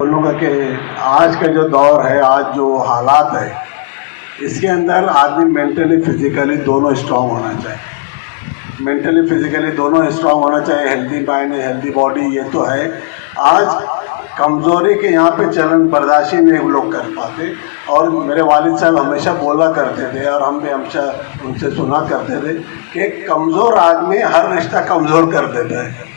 बोलूँगा कि आज का जो दौर है, आज जो हालात है, इसके अंदर आदमी मेंटली फिजिकली दोनों स्ट्रांग होना चाहिए। मेंटली फिजिकली दोनों स्ट्रांग होना चाहिए। हेल्दी माइंड हेल्दी बॉडी, ये तो है। आज कमज़ोरी के यहाँ पे चलन बर्दाश्त ही नहीं लोग कर पाते। और मेरे वालिद साहब हमेशा बोला करते थे और हम भी हमेशा उनसे सुना करते थे कि कमज़ोर आदमी हर रिश्ता कमज़ोर कर देता है।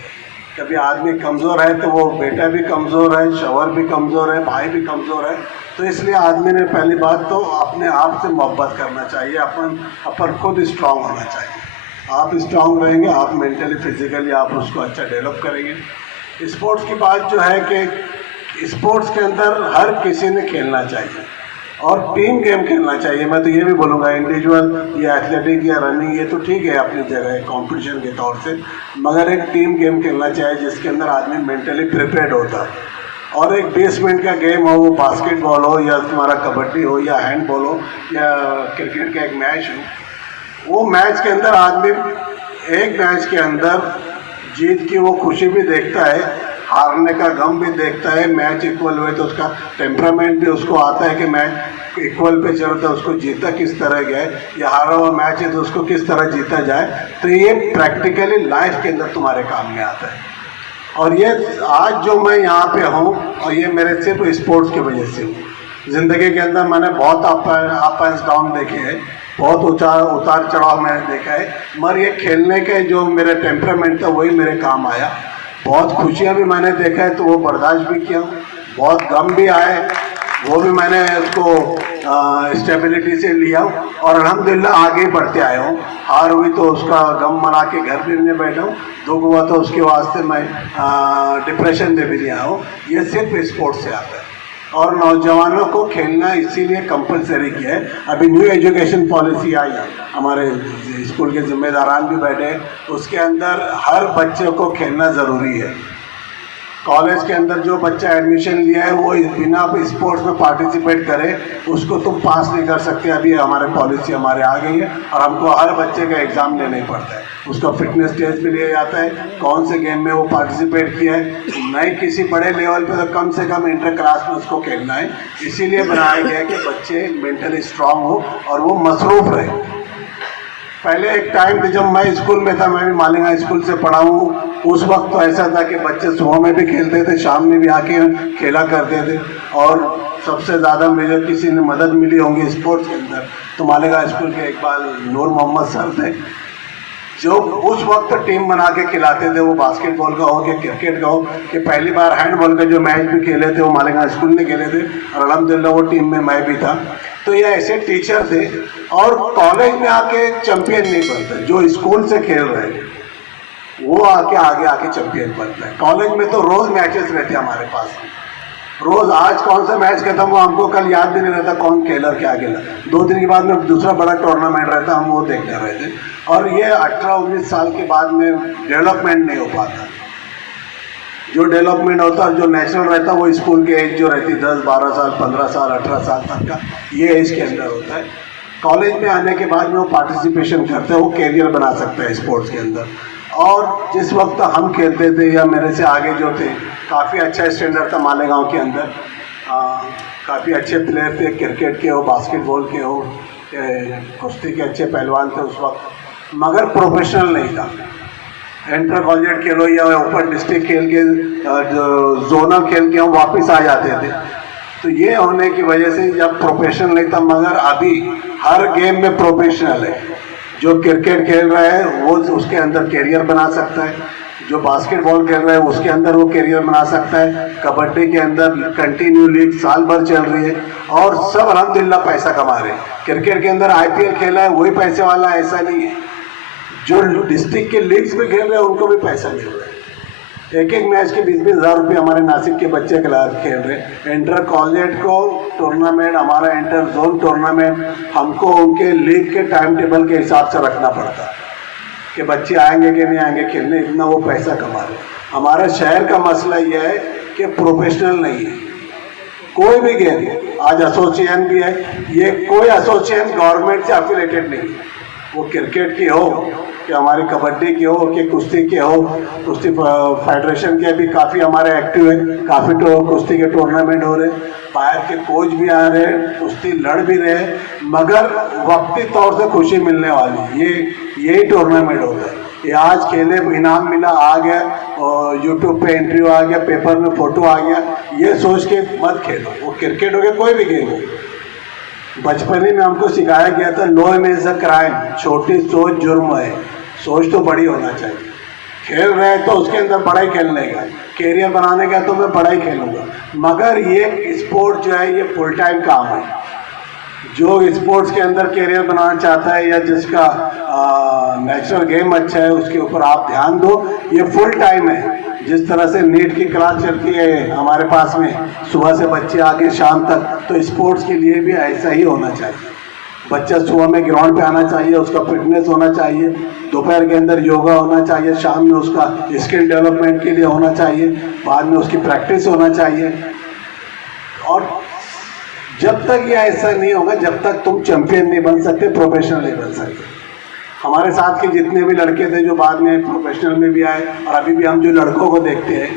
कभी आदमी कमज़ोर है तो वो बेटा भी कमज़ोर है, शौहर भी कमज़ोर है, भाई भी कमज़ोर है। तो इसलिए आदमी ने पहली बात तो अपने आप से मोहब्बत करना चाहिए, अपन खुद स्ट्रांग होना चाहिए। आप स्ट्रांग रहेंगे, आप मेंटली फिजिकली आप उसको अच्छा डेवलप करेंगे। स्पोर्ट्स की बात जो है कि स्पोर्ट्स के अंदर हर किसी ने खेलना चाहिए और टीम गेम खेलना चाहिए। मैं तो ये भी बोलूँगा इंडिविजुअल या एथलेटिक या रनिंग ये तो ठीक है अपनी जगह है कंपटीशन के तौर से, मगर एक टीम गेम खेलना चाहिए जिसके अंदर आदमी मेंटली प्रिपेयर्ड होता है। और एक 20 मिनट का गेम हो, वो बास्केटबॉल हो या तुम्हारा कबड्डी हो या हैंडबॉल हो या क्रिकेट का एक मैच हो, वो मैच के अंदर आदमी एक मैच के अंदर जीत की वो खुशी भी देखता है, हारने का गम भी देखता है। मैच इक्वल हुए तो उसका टेम्परामेंट भी उसको आता है कि मैच इक्वल पे चलता है, उसको जीता किस तरह गया है, या हारा हुआ मैच है तो उसको किस तरह जीता जाए। तो ये प्रैक्टिकली लाइफ के अंदर तुम्हारे काम में आता है। और ये आज जो मैं यहाँ पे हूँ और ये मेरे सिर्फ स्पोर्ट्स की वजह से हूँ। ज़िंदगी के अंदर मैंने बहुत अप एंड डाउन देखे हैं, बहुत उतार चढ़ाव मैंने देखा है, मगर ये खेलने के जो मेरे टेम्परामेंट था वही मेरे काम आया। बहुत खुशियाँ भी मैंने देखा है तो वो बर्दाश्त भी किया, बहुत गम भी आए, वो भी मैंने उसको स्टेबिलिटी से लिया और अल्हम्दुलिल्लाह आगे बढ़ते आया हूँ। हार हुई तो उसका गम मना के घर भी नहीं बैठा हूँ, दुख हुआ तो उसके वास्ते मैं डिप्रेशन में भी नहीं आया हूँ। ये सिर्फ स्पोर्ट्स से आता है। और नौजवानों को खेलना इसीलिए कंपलसरी किया है। अभी न्यू एजुकेशन पॉलिसी आई है, हमारे स्कूल के जिम्मेदारान भी बैठे, उसके अंदर हर बच्चे को खेलना ज़रूरी है। कॉलेज के अंदर जो बच्चा एडमिशन लिया है वो बिना स्पोर्ट्स में पार्टिसिपेट करे उसको तुम पास नहीं कर सकते। अभी हमारे पॉलिसी हमारे आ गई है और हमको हर बच्चे का एग्ज़ाम लेना ही पड़ता है, उसका फिटनेस टेस्ट भी लिया जाता है, कौन से गेम में वो पार्टिसिपेट किया है। नहीं किसी बड़े लेवल पे तो कम से कम इंटर क्लास में उसको खेलना है। इसीलिए बनाया गया है कि बच्चे मेंटली स्ट्रांग हो और वो मसरूफ़ रहे। पहले एक टाइम पे जब मैं स्कूल में था, मैं भी मालिंगा स्कूल से पढ़ा हूँ, उस वक्त तो ऐसा था कि बच्चे सुबह में भी खेलते थे, शाम में भी आके खेला करते थे। और सबसे ज़्यादा मुझे किसी ने मदद मिली होंगी स्पोर्ट्स के अंदर तो मालिंगा स्कूल के इकबाल नूर मोहम्मद सर थे, जो उस वक्त टीम बना के खिलाते थे। वो बास्केटबॉल का हो कि क्रिकेट का हो, कि पहली बार हैंडबॉल का जो मैच भी खेले थे वो मालिंगा स्कूल ने खेले थे और अल्हम्दुलिल्लाह वो टीम में मैं भी था। तो ये ऐसे टीचर थे। और कॉलेज में आके चैंपियन नहीं बनते, जो स्कूल से खेल रहे हैं वो आके आगे चैंपियन बनते हैं। कॉलेज में तो रोज़ मैचेस रहते हमारे पास, रोज़। आज कौन सा मैच खत्म हुआ हमको कल याद भी नहीं रहता, कौन खेला क्या खेला। 2 दिन के बाद में दूसरा बड़ा टूर्नामेंट रहता, हम वो देखते रहते। और ये 18-19 साल के बाद में डेवलपमेंट नहीं हो पाता। जो डेवलपमेंट होता है, जो नेचुरल रहता है, वो स्कूल के एज जो रहती 10-12 साल 15 साल 18 साल तक का, ये एज के अंदर होता है। कॉलेज में आने के बाद में वो पार्टिसिपेशन करते हैं, वो कैरियर बना सकते हैं स्पोर्ट्स के अंदर। और जिस वक्त हम खेलते थे या मेरे से आगे जो थे, काफ़ी अच्छा स्टैंडर्ड था मालेगांव के अंदर, काफ़ी अच्छे प्लेयर थे, क्रिकेट के हो, बास्केटबॉल के हो, कुश्ती के अच्छे पहलवान थे उस वक्त, मगर प्रोफेशनल नहीं था। इंटर कॉलेज खेलो या ऊपर डिस्ट्रिक्ट खेल के जोनल खेल के हम वापस आ जाते थे। तो ये होने की वजह से जब प्रोफेशनल नहीं था, मगर अभी हर गेम में प्रोफेशनल है। जो क्रिकेट खेल रहा है वो उसके अंदर कैरियर बना सकता है, जो बास्केटबॉल खेल रहा है उसके अंदर वो कैरियर बना सकता है, कबड्डी के अंदर कंटिन्यू लीग साल भर चल रही है और सब अल्हम्दुलिल्लाह पैसा कमा रहे हैं। क्रिकेट के अंदर IPL खेला है वही पैसे वाला, ऐसा नहीं है। जो डिस्ट्रिक्ट के लीग्स में खेल रहे हैं उनको भी पैसा मिल रहा है। एक मैच के 20-20 हज़ार रुपये हमारे नासिक के बच्चे खेल रहे हैं। इंटर कॉलेज को टूर्नामेंट, हमारा इंटर जोन टूर्नामेंट, हमको उनके लीग के टाइम टेबल के हिसाब से रखना पड़ता है कि बच्चे आएंगे कि नहीं आएंगे खेलने, इतना वो पैसा कमा रहे हैं। हमारे शहर का मसला यह है कि प्रोफेशनल नहीं है कोई भी गेम। आज एसोसिएशन भी है, ये कोई एसोसिएशन गवर्नमेंट से एफिलेटेड नहीं है। वो क्रिकेट की हो कि हमारी कबड्डी की हो कि कुश्ती के हो, कुश्ती फेडरेशन के भी काफ़ी हमारे एक्टिव है, काफ़ी कुश्ती के टूर्नामेंट हो रहे, बाहर के कोच भी आ रहे हैं, कुश्ती लड़ भी रहे, मगर वक्ती तौर से खुशी मिलने वाली यही टूर्नामेंट होता है। ये आज खेले, इनाम मिला, आ गया, और यूट्यूब पे इंटरव्यू आ गया, पेपर में फोटो आ गया, ये सोच के मत खेलो। वो क्रिकेट हो गया, कोई भी गेम हो। बचपन में हमको सिखाया गया था लो में इज अ क्राइम, छोटी सोच जुर्म है, सोच तो बड़ी होना चाहिए। खेल रहे हैं तो उसके अंदर बड़ा ही खेलने का, कैरियर बनाने का तो मैं बड़ा ही खेलूँगा, मगर ये स्पोर्ट जो है ये फुल टाइम काम है। जो स्पोर्ट्स के अंदर कैरियर बनाना चाहता है या जिसका नेचुरल गेम अच्छा है उसके ऊपर आप ध्यान दो, ये फुल टाइम है। जिस तरह से नीट की क्लास चलती है हमारे पास में, सुबह से बच्चे आके शाम तक, तो स्पोर्ट्स के लिए भी ऐसा ही होना चाहिए। बच्चा सुबह में ग्राउंड पे आना चाहिए, उसका फिटनेस होना चाहिए, दोपहर के अंदर योगा होना चाहिए, शाम में उसका स्किल डेवलपमेंट के लिए होना चाहिए, बाद में उसकी प्रैक्टिस होना चाहिए। और जब तक ये ऐसा नहीं होगा, जब तक तुम चैंपियन नहीं बन सकते, प्रोफेशनल नहीं बन सकते। हमारे साथ के जितने भी लड़के थे जो बाद में प्रोफेशनल में भी आए, और अभी भी हम जो लड़कों को देखते हैं,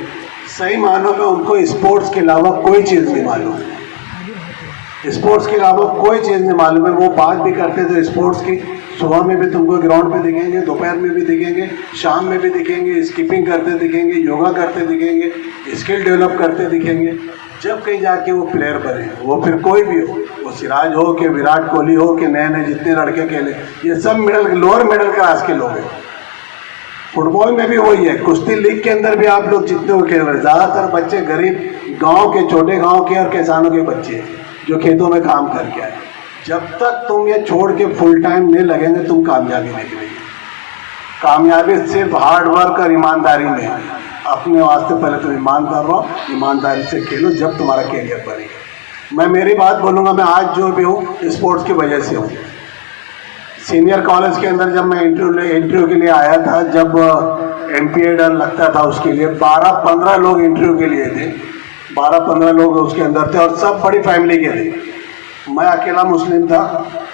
सही मानों में उनको स्पोर्ट्स के अलावा कोई चीज़ नहीं मालूम है। स्पोर्ट्स के अलावा कोई चीज़ नहीं मालूम है। वो बात भी करते थे स्पोर्ट्स की, सुबह में भी तुमको ग्राउंड पे दिखेंगे, दोपहर में भी दिखेंगे, शाम में भी दिखेंगे, स्किपिंग करते दिखेंगे, योगा करते दिखेंगे, स्किल डेवलप करते दिखेंगे। जब कहीं जाके वो प्लेयर बने, वो फिर कोई भी हो, वो सिराज हो कि विराट कोहली हो कि नए नए जितने लड़के खेले, ये सब लोअर मिडिल क्लास के लोग हैं। फुटबॉल में भी वही है, कुश्ती लीग के अंदर भी आप लोग जितने वो खेल रहे हैं, ज़्यादातर बच्चे गरीब गांव के, छोटे गांव के और किसानों के बच्चे जो खेतों में काम करके आए। जब तक तुम ये छोड़ के फुल टाइम नहीं लगेंगे, तुम कामयाबी नहीं मिलेगी। कामयाबी सिर्फ हार्ड वर्क और ईमानदारी में है। अपने वास्ते पहले तुम ईमानदार रहो, ईमानदारी से खेलो, जब तुम्हारा कैरियर बनेगा। मैं मेरी बात बोलूँगा, मैं आज जो भी हूँ स्पोर्ट्स की वजह से हूँ। सीनियर कॉलेज के अंदर जब मैं इंटरव्यू के लिए आया था, जब MPA डर लगता था उसके लिए, 12-15 लोग इंटरव्यू के लिए थे, 12-15 लोग उसके अंदर थे, और सब बड़ी फैमिली के थे। मैं अकेला मुस्लिम था,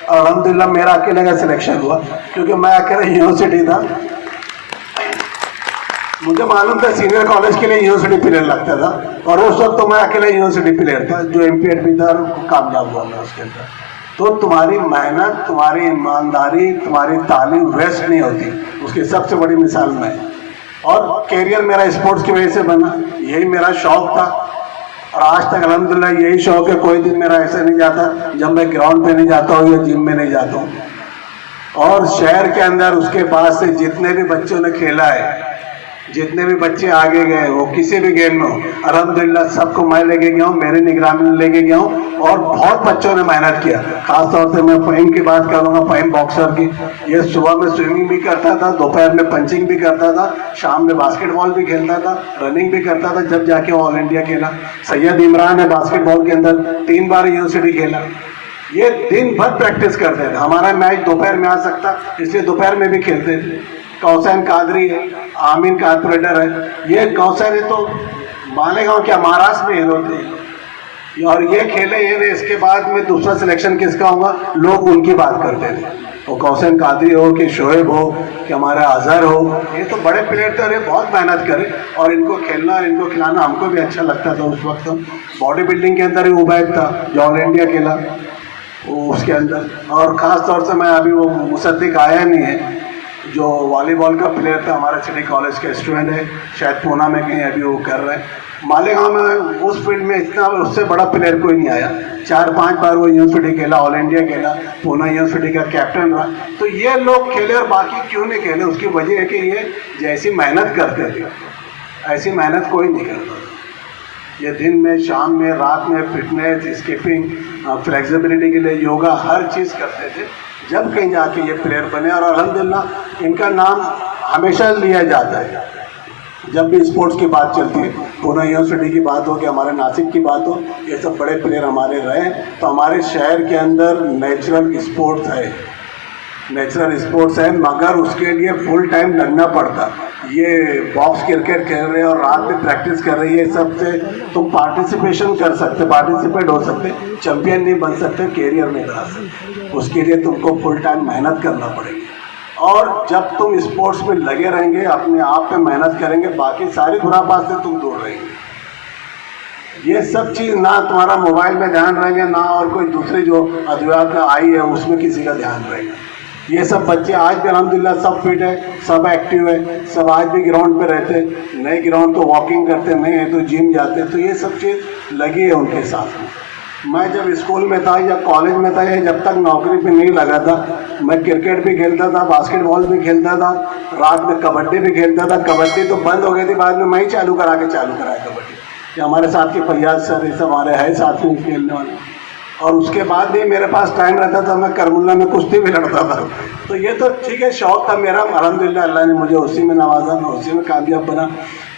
और अल्हम्दुलिल्लाह मेरा अकेले का सिलेक्शन हुआ, क्योंकि मैं अकेला यूनिवर्सिटी था। मुझे मालूम था सीनियर कॉलेज के लिए यूनिवर्सिटी प्लेयर लगता था, और उस वक्त तो मैं अकेला यूनिवर्सिटी प्लेयर था जो MPA भी था, और कामयाब हुआ मैं उसके अंदर। तो तुम्हारी मेहनत, तुम्हारी ईमानदारी, तुम्हारी तालीम वेस्ट नहीं होती, उसकी सबसे बड़ी मिसाल मैं। और कैरियर मेरा स्पोर्ट्स की वजह से बना, यही मेरा शौक था, और आज तक अल्हम्दुलिल्लाह यही शौक है। कोई दिन मेरा ऐसा नहीं जाता जब मैं ग्राउंड पे नहीं जाता हूँ या जिम में नहीं जाता हूँ। और शहर के अंदर उसके बाद से जितने भी बच्चों ने खेला है, जितने भी बच्चे आगे गए, वो किसी भी गेम में हो, अल्हम्दुलिल्लाह सबको मैं लेके गया हूँ, मेरी निगरानी में लेके गया हूँ, और बहुत बच्चों ने मेहनत किया। खास तौर से मैं फ़हीम की बात करूँगा, फ़हीम बॉक्सर की। ये सुबह में स्विमिंग भी करता था, दोपहर में पंचिंग भी करता था, शाम में बास्केटबॉल भी खेलता था, रनिंग भी करता था, जब जाके ऑल इंडिया खेला। सैयद इमरान है बास्केटबॉल के अंदर 3 बार यूनिवर्सिटी खेला। ये दिन भर प्रैक्टिस करते थे। हमारा मैच दोपहर में आ सकता, इसलिए दोपहर में भी खेलते थे। कौसैन कादरी है, आमीन कारपोरेटर है, ये कौसैन है तो मालेगांव क्या महाराष्ट्र में हीरो थे, और ये खेले ये। इसके बाद में दूसरा सिलेक्शन किसका होगा, लोग उनकी बात करते थे। वो कौसैन कादरी हो कि शोएब हो कि हमारा अजहर हो, ये तो बड़े प्लेयर थे, और ये बहुत मेहनत करे, और इनको खेलना और इनको खिलाना हमको भी अच्छा लगता था। उस वक्त बॉडी बिल्डिंग के अंदर ही उबैद था जो ऑल इंडिया खेला उसके अंदर। और ख़ास तौर से मैं अभी वो मुसद्दिक आया नहीं है जो वॉलीबॉल का प्लेयर था, हमारे सिटी कॉलेज का स्टूडेंट है, शायद पूना में कहीं अभी वो कर रहे हैं। मालेगांव में उस फील्ड में इतना उससे बड़ा प्लेयर कोई नहीं आया। 4-5 बार वो यूनिवर्सिटी खेला, ऑल इंडिया खेला, पूना यूनिवर्सिटी का कैप्टन रहा। तो ये लोग खेले और बाकी क्यों नहीं खेले, उसकी वजह है कि ये जैसी मेहनत करते थे ऐसी मेहनत कोई नहीं करता। ये दिन में, शाम में, रात में फिटनेस, स्किपिंग, फ्लेक्सिबिलिटी के लिए योगा, हर चीज़ करते थे, जब कहीं जाके ये प्लेयर बने। और अल्हम्दुलिल्लाह इनका नाम हमेशा लिया जाता है जब भी स्पोर्ट्स की बात चलती है। पूना यूनिवर्सिटी की बात हो कि हमारे नासिक की बात हो, ये सब बड़े प्लेयर हमारे रहे। तो हमारे शहर के अंदर नेचुरल स्पोर्ट्स है, मगर उसके लिए फुल टाइम लगना पड़ता। ये बॉक्स क्रिकेट खेल रहे हैं और रात में प्रैक्टिस कर रही है, सब से तुम पार्टिसिपेट हो सकते, चैंपियन नहीं बन सकते, कैरियर में रह सकते। उसके लिए तुमको फुल टाइम मेहनत करना पड़ेगी। और जब तुम स्पोर्ट्स में लगे रहेंगे, अपने आप पे मेहनत करेंगे, बाकी सारी खुरापात से तुम दूर रहेंगे। ये सब चीज़ ना तुम्हारा मोबाइल में ध्यान रहेंगे, ना और कोई दूसरी जो अद्वियात आई है उसमें किसी का ध्यान रहेगा। ये सब बच्चे आज भी अल्हम्दुलिल्लाह सब फिट है, सब एक्टिव है, सब आज भी ग्राउंड पे रहते, नए ग्राउंड तो वॉकिंग करते, नहीं है तो जिम जाते, तो ये सब चीज़ लगी है उनके साथ में। मैं जब स्कूल में था या कॉलेज में था या जब तक नौकरी पे नहीं लगा था, मैं क्रिकेट भी खेलता था, बास्केटबॉल भी खेलता था, रात में कबड्डी भी खेलता था। कबड्डी तो बंद हो गई थी, बाद में मैं ही चालू कराया कबड्डी। ये हमारे साथ के फैयाज सर, ये सब हमारे है साथ में खेलने वाले। और उसके बाद भी मेरे पास टाइम रहता था, मैं करमुल्ला में कुश्ती भी लड़ता था। तो ये तो ठीक है, शौक़ था मेरा, अल्हम्दुलिल्लाह अल्लाह ने मुझे उसी में नवाजा, मैं उसी में कामयाब बना।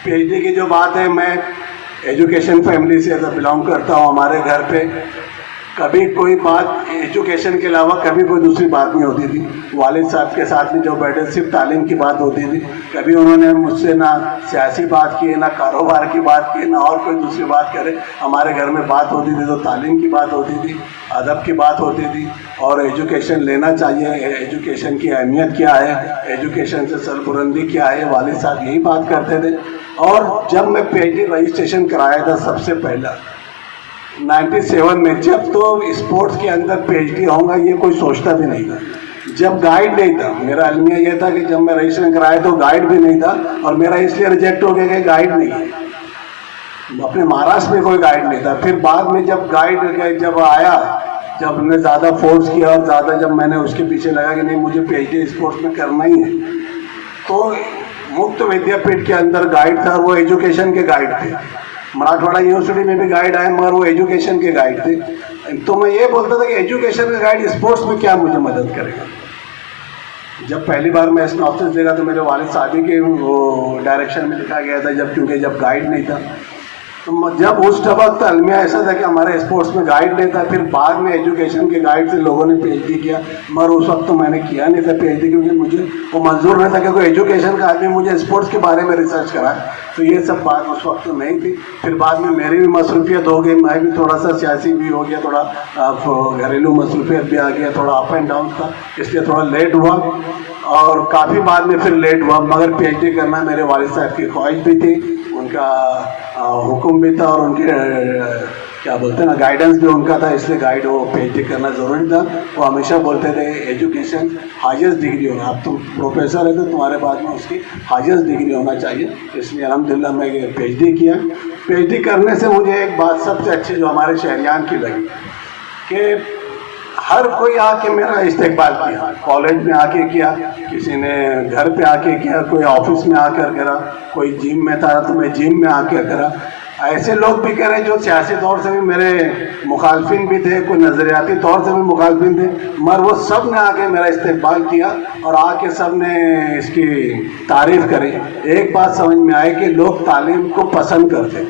पीएचडी की जो बात है, मैं एजुकेशन फैमिली से बिलोंग करता हूँ। हमारे घर पे कभी कोई बात एजुकेशन के अलावा कभी कोई दूसरी बात नहीं होती थी। वालिद साहब के साथ में जो बैठे सिर्फ तालीम की बात होती थी। कभी उन्होंने मुझसे ना सियासी बात की, ना कारोबार की बात की, ना और कोई दूसरी बात करे। हमारे घर में बात होती थी तो तालीम की बात होती थी, अदब की बात होती थी, और एजुकेशन लेना चाहिए, एजुकेशन की अहमियत क्या है, एजुकेशन से सरबुलंदी क्या है, वालिद साहब यही बात करते थे। और जब मैं पीएचडी रजिस्ट्रेशन कराया था सबसे पहला 97 में, जब तो स्पोर्ट्स के अंदर पीएचडी होगा ये कोई सोचता भी नहीं था। जब गाइड नहीं था, मेरा अलमिया ये था कि जब मैं रजिस्ट्रेशन कराया तो गाइड भी नहीं था, और मेरा इसलिए रिजेक्ट हो गया कि गाइड नहीं है, अपने महाराष्ट्र में कोई गाइड नहीं था। फिर बाद में जब गाइड जब आया, जब हमने ज़्यादा फोर्स किया और ज़्यादा जब मैंने उसके पीछे लगा कि नहीं मुझे पीएचडी स्पोर्ट्स में करना ही है, तो मुक्त विद्यापीठ के अंदर गाइड था, वो एजुकेशन के गाइड थे। मराठवाड़ा यूनिवर्सिटी में भी गाइड आए, मगर वो एजुकेशन के गाइड थे। तो मैं ये बोलता था कि एजुकेशन का गाइड स्पोर्ट्स में क्या मुझे मदद करेगा। जब पहली बार मैं स्नॉप्सिस देखा तो मेरे वालिद साहब के वो डायरेक्शन में लिखा गया था, क्योंकि जब गाइड नहीं था। तो जब उस वक्त अलमिया ऐसा था कि हमारे स्पोर्ट्स में गाइड नहीं था। फिर बाद में एजुकेशन के गाइड से लोगों ने पीएचडी किया, मगर उस वक्त तो मैंने किया नहीं था पीएचडी, क्योंकि मुझे वो मंजूर नहीं था कि कोई एजुकेशन का आदमी मुझे स्पोर्ट्स के बारे में रिसर्च कराए। तो ये सब बात उस वक्त तो नहीं थी। फिर बाद में मेरी भी मसरूफियत हो गई, मैं भी थोड़ा सा सियासी भी हो गया, थोड़ा घरेलू मसरूफियत भी आ गया, थोड़ा अप एंड डाउन था, इसलिए थोड़ा लेट हुआ, और काफ़ी बाद में फिर लेट हुआ। मगर पीएचडी करना मेरे वालिद साहब की ख्वाहिश भी थी, उनका हुक्म भी था, और उनके क्या बोलते हैं ना गाइडेंस भी उनका था, इसलिए गाइड वो पीएचडी करना ज़रूरी था। वो हमेशा बोलते थे एजुकेशन हाईएस्ट डिग्री होना, अब तुम प्रोफेसर है तो तुम्हारे पास में उसकी हाईएस्ट डिग्री होना चाहिए। इसलिए अल्हम्दुलिल्लाह मैं ये पीएचडी किया। पीएचडी करने से मुझे एक बात सबसे अच्छी जो हमारे शहरियान की लगी कि हर कोई आके मेरा इस्तेकबाल किया, कॉलेज में आके किया, किसी ने घर पे आके किया, कोई ऑफिस में आकर करा, कोई जिम में था तो मैं जिम में आके करा। ऐसे लोग भी करे जो सियासी तौर से भी मेरे मुखालफिन भी थे, कोई नज़रियाती तौर से भी मुखालफिन थे, मगर वो सब ने आके मेरा इस्तेकबाल किया और आके सब ने इसकी तारीफ़ करी। एक बात समझ में आई कि लोग तालीम को पसंद करते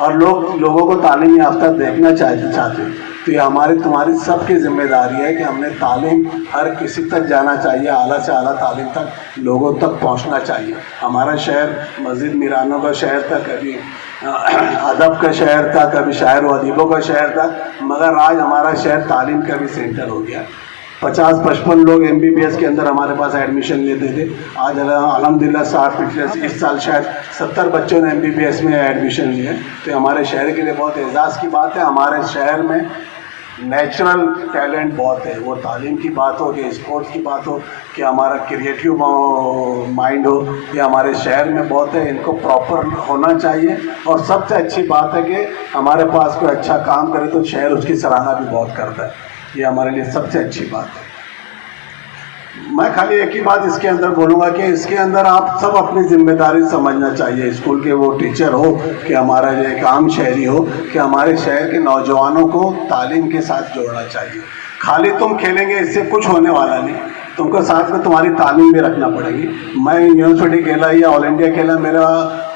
और लोगों को तालीम याफ्ता देखना चाहते। तो ये हमारी तुम्हारी सबकी जिम्मेदारी है कि हमने तालीम हर किसी तक जाना चाहिए, आला से आला तालीम तक लोगों तक पहुंचना चाहिए। हमारा शहर मस्जिद मीरानों का शहर था, कभी अदब का शहर था, कभी शायर व अदीबों का शहर था, मगर आज हमारा शहर तालीम का भी सेंटर हो गया। 50-55 लोग MBBS के अंदर हमारे पास एडमिशन लेते थे, आज अल्हम्दुलिल्लाह 60 पिछले इस साल शायद 70 बच्चों ने MBBS में एडमिशन लिए। तो हमारे शहर के लिए बहुत एजाज़ की बात है। हमारे शहर में नेचुरल टैलेंट बहुत है, वो तालीम की बात हो कि स्पोर्ट्स की बात हो कि हमारा क्रिएटिव माइंड हो, ये हमारे शहर में बहुत है, इनको प्रॉपर होना चाहिए। और सबसे अच्छी बात है कि हमारे पास कोई अच्छा काम करे तो शहर उसकी सराहना भी बहुत करता है, ये हमारे लिए सबसे अच्छी बात है। मैं खाली एक ही बात इसके अंदर बोलूँगा कि इसके अंदर आप सब अपनी जिम्मेदारी समझना चाहिए, स्कूल के वो टीचर हो कि हमारा जो एक आम शहरी हो, कि हमारे शहर के नौजवानों को तालीम के साथ जोड़ना चाहिए। खाली तुम खेलेंगे इससे कुछ होने वाला नहीं, तुमको साथ में तुम्हारी तालीम भी रखना पड़ेगी। मैं यूनिवर्सिटी खेला या ऑल इंडिया खेला, मेरा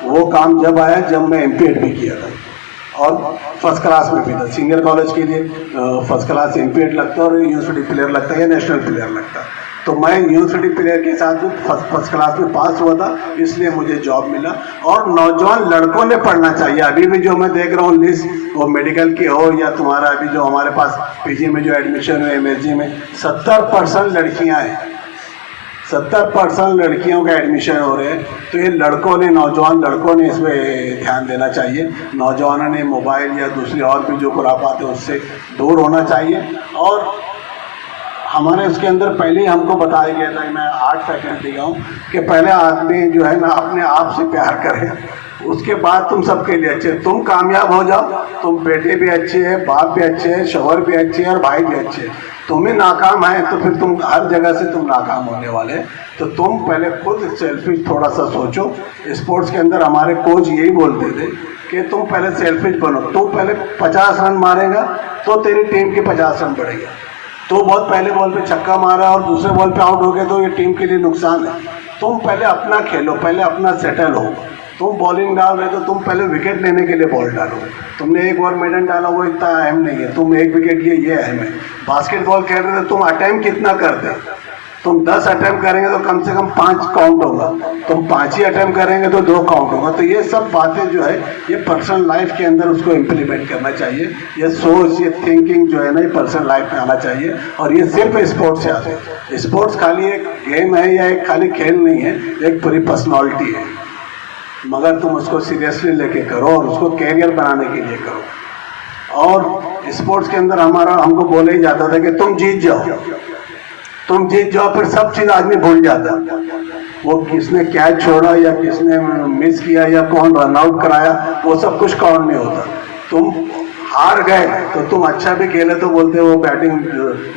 वो काम जब आया जब मैं MP भी किया था और फर्स्ट क्लास में भी था। सीनियर कॉलेज के लिए फर्स्ट क्लास MP लगता है और यूनिवर्सिटी प्लेयर लगता है या नेशनल प्लेयर लगता है। तो मैं यूनिवर्सिटी प्लेयर के साथ में फर्स्ट क्लास में पास हुआ था, इसलिए मुझे जॉब मिला। और नौजवान लड़कों ने पढ़ना चाहिए। अभी भी जो मैं देख रहा हूँ लिस्ट, वो मेडिकल की हो या तुम्हारा अभी जो हमारे पास PG में जो एडमिशन है MSG में 70% लड़कियाँ हैं, 70% लड़कियों का एडमिशन हो रहे हैं। तो ये लड़कों ने, नौजवान लड़कों ने इसमें ध्यान देना चाहिए। नौजवानों ने मोबाइल या दूसरी और भी जो खुराफात है उससे दूर होना चाहिए। और हमारे उसके अंदर पहले ही हमको बताया गया था, मैं 8 फैकल्टी का हूँ, कि पहले आदमी जो है ना अपने आप से प्यार करे, उसके बाद तुम सबके लिए अच्छे, तुम कामयाब हो जाओ, तुम बेटे भी अच्छे हैं, बाप भी अच्छे हैं, शौहर भी अच्छे हैं और भाई भी अच्छे हैं। तुम ही नाकाम है तो फिर तुम हर जगह से तुम नाकाम होने वाले। तो तुम पहले खुद सेल्फिश थोड़ा सा सोचो। स्पोर्ट्स के अंदर हमारे कोच यही बोलते थे कि तुम पहले सेल्फिश बनो। तुम पहले 50 रन मारेगा तो तेरी टीम के 50 रन बढ़ेगा। तो बहुत पहले बॉल पे छक्का मारा और दूसरे बॉल पे आउट हो गए तो ये टीम के लिए नुकसान है। तुम पहले अपना खेलो, पहले अपना सेटल हो। तुम बॉलिंग डाल रहे तो तुम पहले विकेट लेने के लिए बॉल डालो। तुमने एक ओवर मेडन डाला वो इतना अहम नहीं है, तुम एक विकेट लिए ये अहम है। बास्केटबॉल खेल रहे तो तुम अटैम्प्ट कितना करते, तुम 10 अटैम्प्ट करेंगे तो कम से कम 5 काउंट होगा, तुम 5 ही अटैम्प्ट करेंगे तो 2 काउंट होगा। तो ये सब बातें जो है ये पर्सनल लाइफ के अंदर उसको इम्प्लीमेंट करना चाहिए। ये सोच, ये थिंकिंग जो है ना ये पर्सनल लाइफ में आना चाहिए। और ये सिर्फ स्पोर्ट्स से आते हैं। स्पोर्ट्स खाली एक गेम है या एक खाली खेल नहीं है, एक पूरी पर्सनैलिटी है। मगर तुम उसको सीरियसली लेके करो और उसको कैरियर बनाने के लिए करो। और स्पोर्ट्स के अंदर हमको बोला ही जाता था कि तुम जीत जाओ, तुम जीत जाओ, फिर सब चीज़ आदमी भूल जाता। वो किसने कैच छोड़ा या किसने मिस किया या कौन रन आउट कराया, वो सब कुछ काउंट नहीं होता। तुम हार गए तो तुम अच्छा भी खेले तो बोलते वो बैटिंग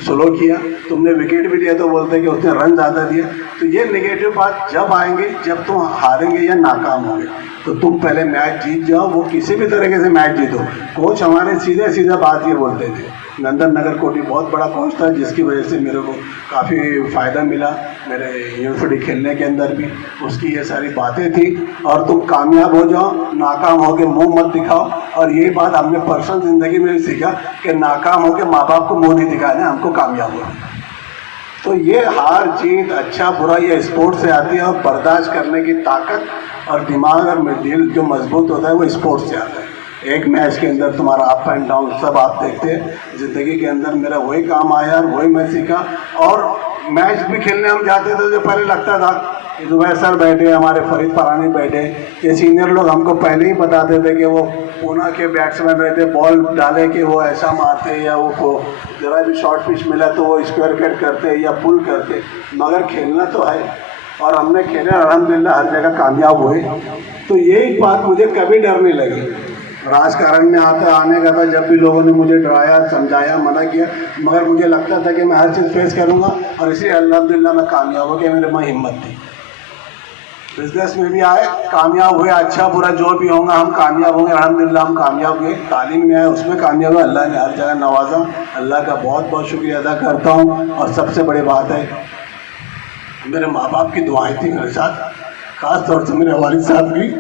स्लो किया, तुमने विकेट भी लिया तो बोलते कि उसने रन ज़्यादा दिया। तो ये नेगेटिव बात जब आएंगे जब तुम हारेंगे या नाकाम होंगे। तो तुम पहले मैच जीत जाओ, वो किसी भी तरीके से मैच जीतो। कोच हमारे सीधे सीधा बात ये बोलते थे। नंदन नगर कोटी बहुत बड़ा कोच था जिसकी वजह से मेरे को काफ़ी फ़ायदा मिला मेरे यूनिवर्सिटी खेलने के अंदर भी। उसकी ये सारी बातें थी। और तुम कामयाब हो जाओ, नाकाम हो के मुँह मत दिखाओ। और ये बात हमने पर्सनल ज़िंदगी में भी सीखा कि नाकाम हो के माँ बाप को मुँह नहीं दिखाना, हमको कामयाब होना। तो ये हार जीत, अच्छा बुरा, ये स्पोर्ट्स से आती है। और बर्दाश्त करने की ताकत और दिमाग और दिल जो मजबूत होता है वो स्पोर्ट्स से आता है। एक मैच के अंदर तुम्हारा अप एंड डाउन सब आप देखते हैं। ज़िंदगी के अंदर मेरा वही काम आया और वही मैं सीखा। और मैच भी खेलने हम जाते थे जो पहले लगता था कि जुबैर सर बैठे, हमारे फरीद परानी बैठे, ये सीनियर लोग हमको पहले ही बताते थे कि वो पूना के बैट्समैन रहते, बॉल डाले कि वो ऐसा मारते या वो ज़रा भी शॉर्ट पिच मिला तो वो स्क्वायर कट करते या पुल करते। मगर खेलना तो है और हमने खेले, अल्हम्दुलिल्लाह हर जगह कामयाब हुए। तो ये एक बात मुझे कभी डर नहीं लगी। राजकारण में आने का था, जब भी लोगों ने मुझे डराया, समझाया, मना किया, मगर मुझे लगता था कि मैं हर चीज़ फेस करूँगा। और इसलिए अल्हम्दुलिल्लाह मैं कामयाब हो गया, मेरे में हिम्मत थी। बिजनेस में भी आए, कामयाब हुए, अच्छा बुरा जो भी होगा हम कामयाब होंगे। अल्हम्दुलिल्लाह हम कामयाब हुए। तालीम में आए उसमें कामयाब हुए, अल्लाह ने हर जगह नवाजा। अल्लाह का बहुत बहुत शुक्रिया अदा करता हूँ। और सबसे बड़ी बात है मेरे माँ बाप की दुआएं थी मेरे साथ, ख़ास तौर से मेरे वालिद साहब की।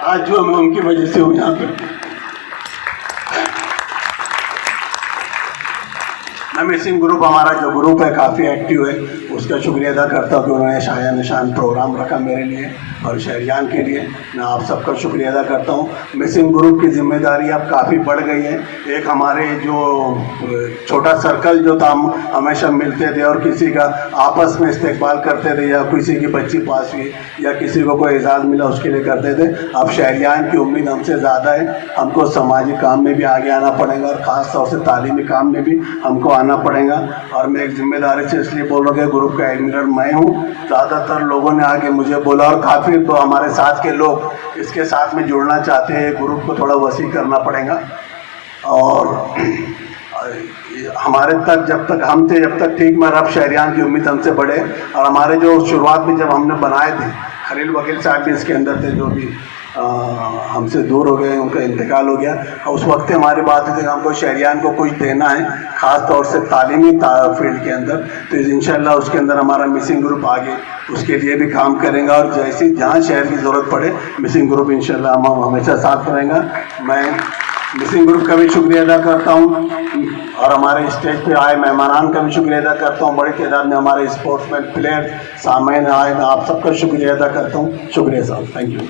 आज जो मैं उनकी वजह से हूँ यहाँ पर। मिसिंग ग्रुप हमारा जो ग्रुप है काफ़ी एक्टिव है, उसका शुक्रिया अदा करता हूँ कि उन्होंने शाया निशान प्रोग्राम रखा मेरे लिए और शहरियान के लिए। मैं आप सबका शुक्रिया अदा करता हूँ। मिसिंग ग्रुप की जिम्मेदारी अब काफ़ी बढ़ गई है। एक हमारे जो छोटा सर्कल जो था, हम हमेशा मिलते थे और किसी का आपस में इस्तेकबाल करते थे, या किसी की बच्ची पास हुई या किसी को कोई एजाज़ मिला उसके लिए करते थे। अब शहरियान की उम्मीद हमसे ज़्यादा है। हमको समाजी काम में भी आगे आना पड़ेगा और ख़ास तौर से तालीमी काम में भी हमको आना पड़ेगा। और मैं एक जिम्मेदारी से इसलिए बोल रहा हूँ कि ग्रुप का एडमिरल मैं हूँ। ज़्यादातर लोगों ने आके मुझे बोला और काफ़ी तो हमारे साथ के लोग इसके साथ में जुड़ना चाहते हैं। ग्रुप को थोड़ा वसी करना पड़ेगा। और हमारे तक जब तक हम थे जब तक ठीक, मगर अब शहरियान की उम्मीद हमसे बढ़े। और हमारे जो शुरुआत में जब हमने बनाए थे, खलील वकील साहब भी इसके अंदर थे, जो भी हमसे दूर हो गए, उनका इंतकाल हो गया। उस वक्त हमारी बात थी कि हमको शहरियान को कुछ देना है, ख़ास तौर से तालीमी फील्ड के अंदर। तो इंशाल्लाह उसके अंदर हमारा मिसिंग ग्रुप आगे उसके लिए भी काम करेंगे। और जैसे जहाँ शहर की ज़रूरत पड़े मिसिंग ग्रुप इंशाल्लाह हम हमेशा साथ रहेंगे। मैं मिसिंग ग्रुप का भी शुक्रिया अदा करता हूँ और हमारे स्टेज पे आए मेहमानान का भी शुक्रिया अदा करता हूँ। बड़ी तादाद में हमारे स्पोर्ट्समैन प्लेयर सामने आए, मैं आप सबका शुक्रिया अदा करता हूँ। शुक्रिया साहब, थैंक यू।